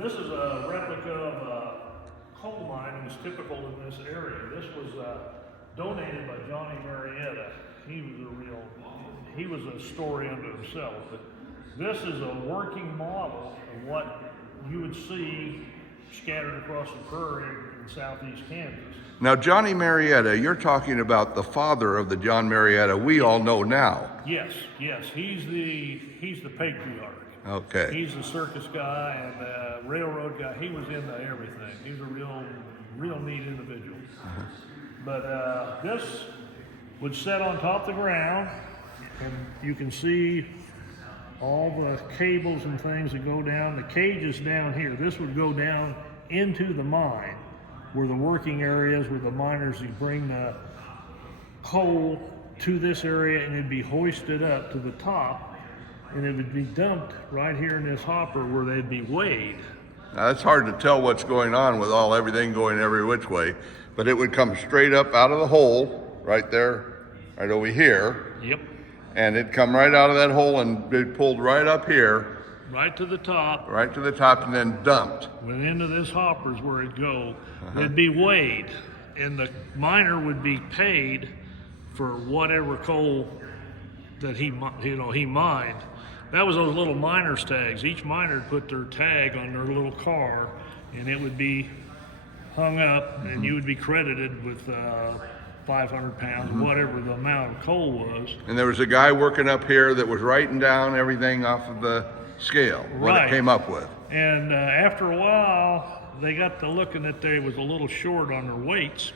This is a replica of a coal mine that was typical in this area. This was donated by John Marietta. He was a story unto himself. But this is a working model of what you would see scattered across the prairie in southeast Kansas. Now, Johnny Marietta, you're talking about the father of the John Marietta we all know now. Yes. He's the patriarch. Okay. He's the circus guy and the railroad guy. He was into everything. He was a real neat individual. But this would set on top of the ground, and you can see all the cables and things that go down. The cage is down here. This would go down into the mine, where the working areas, where the miners would bring the coal to this area, and it'd be hoisted up to the top, and it would be dumped right here in this hopper where they'd be weighed. Now, it's hard to tell what's going on with everything going every which way, but it would come straight up out of the hole right there, right over here. Yep. And it'd come right out of that hole and be pulled right up here. Right to the top. Right to the top, and then dumped. Went into this hopper is where it'd go. It'd be weighed, and the miner would be paid for whatever coal that he mined. That was those little miner's tags. Each miner would put their tag on their little car, and it would be hung up, and you would be credited with 500 pounds, whatever the amount of coal was. And there was a guy working up here that was writing down everything off of the scale, what it came up with. And after a while, they got to looking that they was a little short on their weights.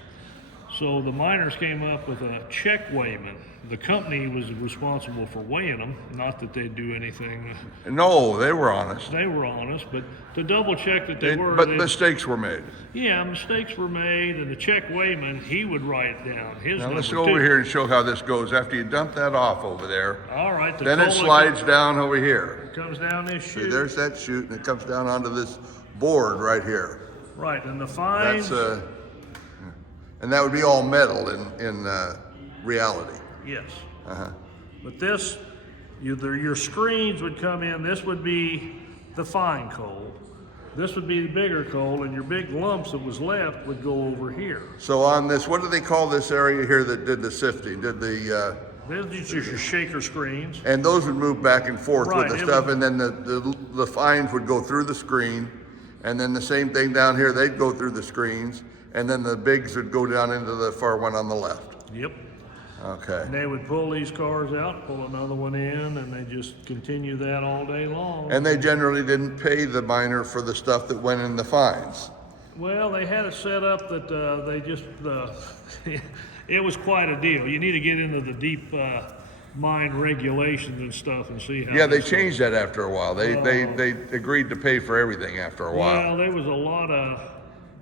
So the miners came up with a check weighman. The company was responsible for weighing them, not that they'd do anything. No, they were honest. They were honest, but to double check that they were. But mistakes were made. Yeah, mistakes were made, and the check weighman, he would write down his Now number let's go over here and show how this goes. After you dump that off over there, all right. then it slides down over here. It comes down this chute. See, there's that chute, and it comes down onto this board right here. Right, and the fines. And that would be all metal in reality. Yes. But this, your screens would come in. This would be the fine coal. This would be the bigger coal, and your big lumps that was left would go over here. So on this, what do they call this area here that did the sifting? Did the These are your shaker screens. And those would move back and forth with the stuff, and then the fines would go through the screen, and then the same thing down here, they'd go through the screens, and then the bigs would go down into the far one on the left. Yep. Okay. And they would pull these cars out, pull another one in, and they just continue that all day long. And they generally didn't pay the miner for the stuff that went in the fines. Well, they had it set up that they just, it was quite a deal. You need to get into the deep mine regulations and stuff and see how. Yeah, they changed that after a while. They agreed to pay for everything after a while. Well, there was a lot of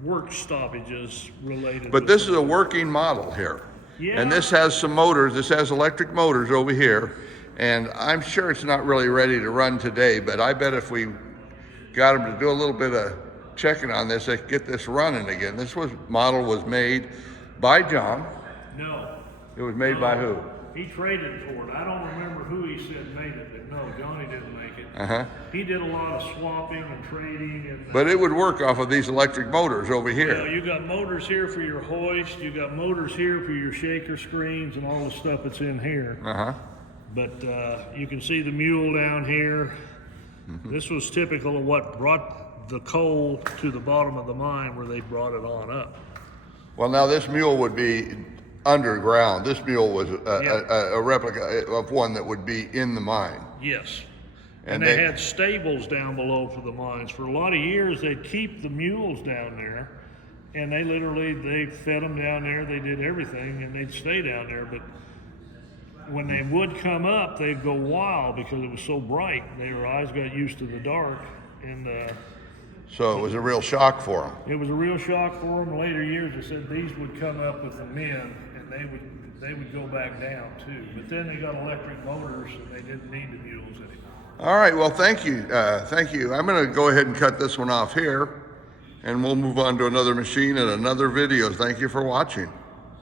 work stoppages related. But this is a working model here. Yeah. And this has some motors. This has electric motors over here. And I'm sure it's not really ready to run today, but I bet if we got them to do a little bit of checking on this, they could get this running again. This model was made by John. No. It was made by who? He traded for it. I don't remember who he said made it, but no, Johnny didn't make it. He did a lot of swapping and trading. And, but it would work off of these electric motors over here. Yeah, you got motors here for your hoist. You got motors here for your shaker screens and all the stuff that's in here. But you can see the mule down here. This was typical of what brought the coal to the bottom of the mine where they brought it on up. Well, now this mule would be underground. This mule was a replica of one that would be in the mine. Yes. And they had stables down below for the mines. For a lot of years, they'd keep the mules down there, and they fed them down there. They did everything, and they'd stay down there. But when they would come up, they'd go wild because it was so bright. Their eyes got used to the dark, and so it was a real shock for them. It was a real shock for them. Later years, they said these would come up with the men, and they would go back down too. But then they got electric motors, and they didn't need the mules anymore. All right, well, thank you. Thank you. I'm going to go ahead and cut this one off here, and we'll move on to another machine and another video. Thank you for watching.